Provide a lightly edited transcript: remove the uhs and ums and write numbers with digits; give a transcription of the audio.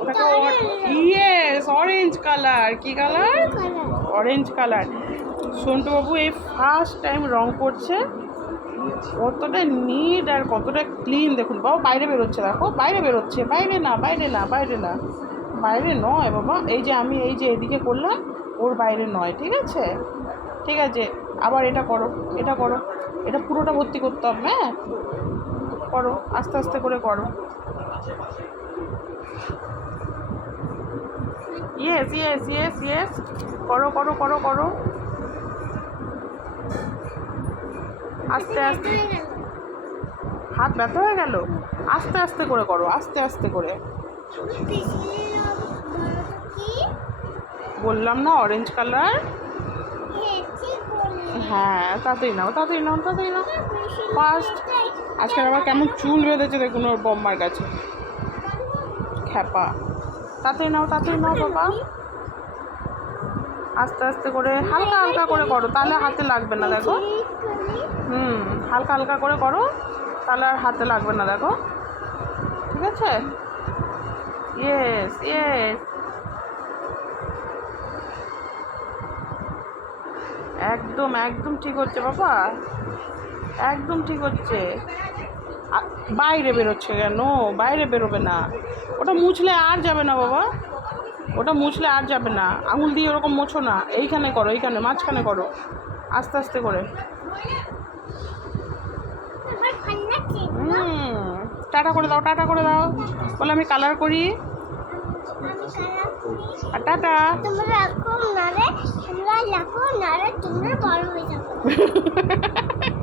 ওটাকে yes orange colour. কি colour? Orange colour. Santu বাবু এই ফার্স্ট টাইম রং করছে। কতটা নিট আর কতটা ক্লিন দেখুন বাবা। বাইরে বেরোচ্ছে, দেখো বাইরে বেরোচ্ছে। বাইরে না, বাইরে না, বাইরে না, বাইরে নয় বাবা। এই যে আমি এই যে এদিকে করলাম, ওর বাইরে নয়। ঠিক আছে, ঠিক আছে। আবার এটা করো, এটা করো, এটা পুরোটা ভর্তি করতে হবে। হ্যাঁ, করো, আস্তে আস্তে করে করো। ইয়েস ইয়েস ইয়েস ইয়েস, করো করো করো করো, আস্তে আস্তে। হাত ব্যথা হয়ে গেল? আস্তে আস্তে করে করো, আস্তে আস্তে করে। বললাম না অরেঞ্জ কালার। হ্যাঁ, তাড়াতাড়ি নাও, তাড়াতাড়ি নাও, তাড়াতাড়ি নাও। ফার্স্ট। আজকে আবার কেমন চুল বেঁধেছে দেখুন ওর বম্মার কাছে, খ্যাপা। তাড়াতাড়ি নাও, তাড়াতাড়ি নাও বাবা। আস্তে আস্তে করে হালকা হালকা করে করো, তাহলে হাতে লাগবে না। দেখো, হালকা হালকা করে করো, তাহলে আর হাতে লাগবে না। দেখো, ঠিক আছে। ইয়েস ইয়েস, একদম একদম ঠিক হচ্ছে বাবা, একদম ঠিক হচ্ছে। বাইরে বেরোচ্ছে কেন? বাইরে বেরোবে না। ওটা মুছলে আর যাবে না বাবা, ওটা মুছলে আর যাবে না। আঙুল দিয়ে ওরকম মোছো না, এইখানে করো, এইখানে মাঝখানে করো, আস্তে আস্তে করে। টাটা করে দাও, টাটা করে দাও। বলে আমি কালার করি। আর টাটা। তোমরা বড় হয়ে যাবে।